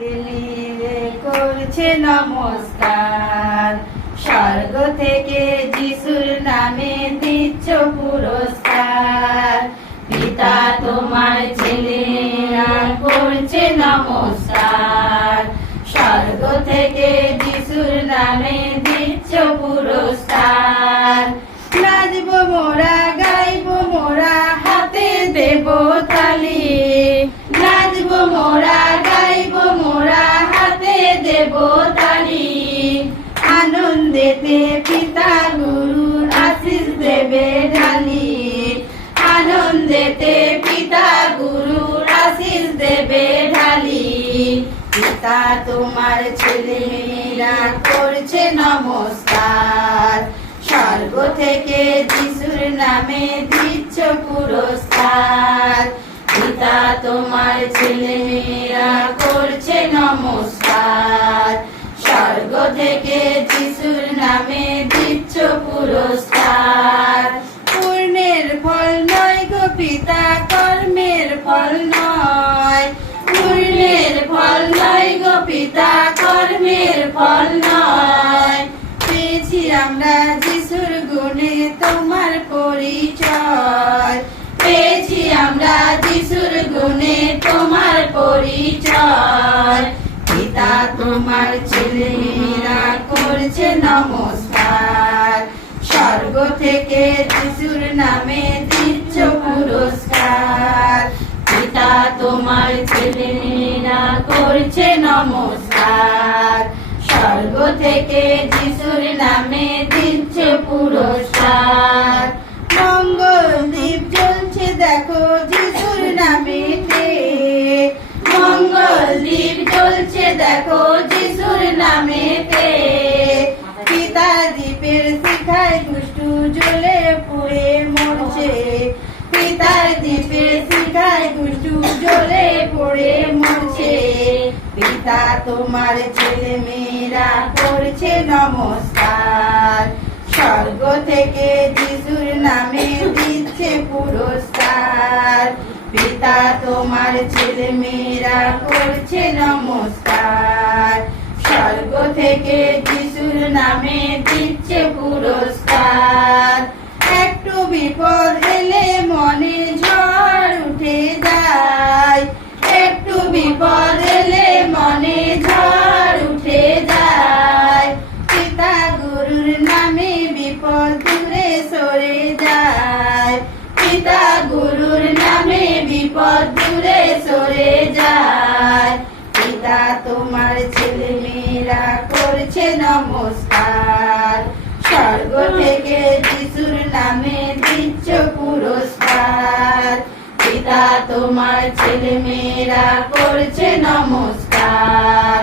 লিলিরে করছে নমস্কার, স্বর্গ থেকে যিশুর নামে দিচ্ছ পুরস্কার। পিতা তোমার ছেলেরা করছে নমস্কার, স্বর্গ থেকে যিশুর নামে দিচ্ছ পুরস্কার। নাচব মোরা, গাইব মোরা, হাতে দেব তালি। নাচব মোরা, গাইব মোরা, হাতে দেব তালি। আনন্দেতে পিতা গুরুর আশিস দেবে ঢালি। আনন্দেতে পিতা গুরুর আশিস দেবে ঢালি। পিতা তোমার ছেলে মেয়েরা করছে নমস্কার, স্বর্গ থেকে যিশুর নামে দিচ্ছ পুরস্কার। পিতা তোমার ছেলে মেয়েরা করছে নমস্কার, স্বর্গ থেকে যিশুর নামে দিচ্ছ পুরস্কার। পূর্ণের ফল নয় গো পিতা, কর্মের ফল নয়। পূর্ণের ফল নয় গো পিতা, কর্মের ফল নয়। পেয়েছি আমরা যিশুর গুণে তোমার পরিচয়। পেয়েছি আমরা যিশুর গুণে তোমার পরিচয়। পিতা তোমার ছেলে মেয়েরা করছে নমস্কার, স্বর্গ থেকে যিশুর নামে দিচ্ছ পুরস্কার। পিতা তোমার ছেলে মেয়েরা করছে নমস্কার, স্বর্গ থেকে যিশুর নামে দিচ্ছ পুরস্কার। মঙ্গল দ্বীপ জ্বলছে দেখো যিশুর নামেতে। মঙ্গল দ্বীপ জ্বলছে দেখো যিশুর নামেতে। পিতা দ্বীপের শিখায় দুষ্টু জ্বলে পুড়ে মরছে। পিতার দ্বীপের শিখায় দুষ্টু জ্বলে পড়ে মরছে। পিতা তোমার ছেলে মেয়েরা করছে নমস্কার, স্বর্গ থেকে যিশুর নামে দিচ্ছে পুরস্কার। পিতা তোমার ছেলে মেয়েরা করছে নমস্কার, স্বর্গ থেকে যিশুর নামে দিচ্ছে পুরস্কার। একটু বিপদ এলে মনে ঝড় উঠে যায়। একটু বিপদ এলে মনে ঝড় উঠে যায়। পিতা গুরুর নামে বিপদ দূরে সরে যায়। পিতা গুরুর নামে বিপদ দূরে সরে যায়। পিতা তোমার ছেলে মেয়েরা করছে নমস্কার, স্বর্গ থেকে যিশুর নামে দিচ্ছ পুরস্কার। পিতা তোমার ছেলে মেয়েরা করছে নমস্কার,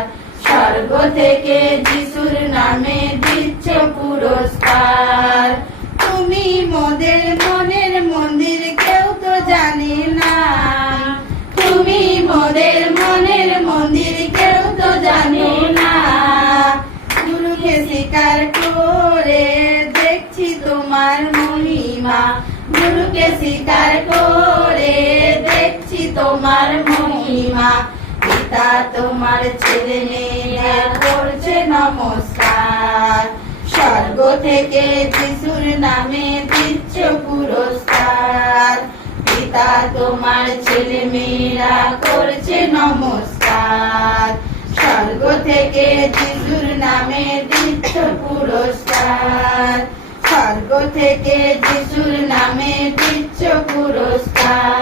স্বর্গ থেকে যিশুর নামে দিচ্ছ পুরস্কার। তুমি মোদের মনের মন্দির, কেউ তো জানে না। তুমি মোদের মনের মন্দির, কেউ তো জানে না। গুরুকে স্বীকার করে দেখছি তোমার মহিমা। গুরুকে স্বীকার করে দেখছি তোমার মহিমা। পিতা তোমার ছেলে মেয়েরা করছে নমস্কার, স্বর্গ থেকে যিশুর নামে দিচ্ছ পুরস্কার। পিতা তোমার ছেলে মেয়েরা করছে নমস্কার, স্বর্গ থেকে যিশুর নামে দিচ্ছ পুরস্কার। স্বর্গ থেকে যিশুর নামে দিচ্ছ পুরস্কার।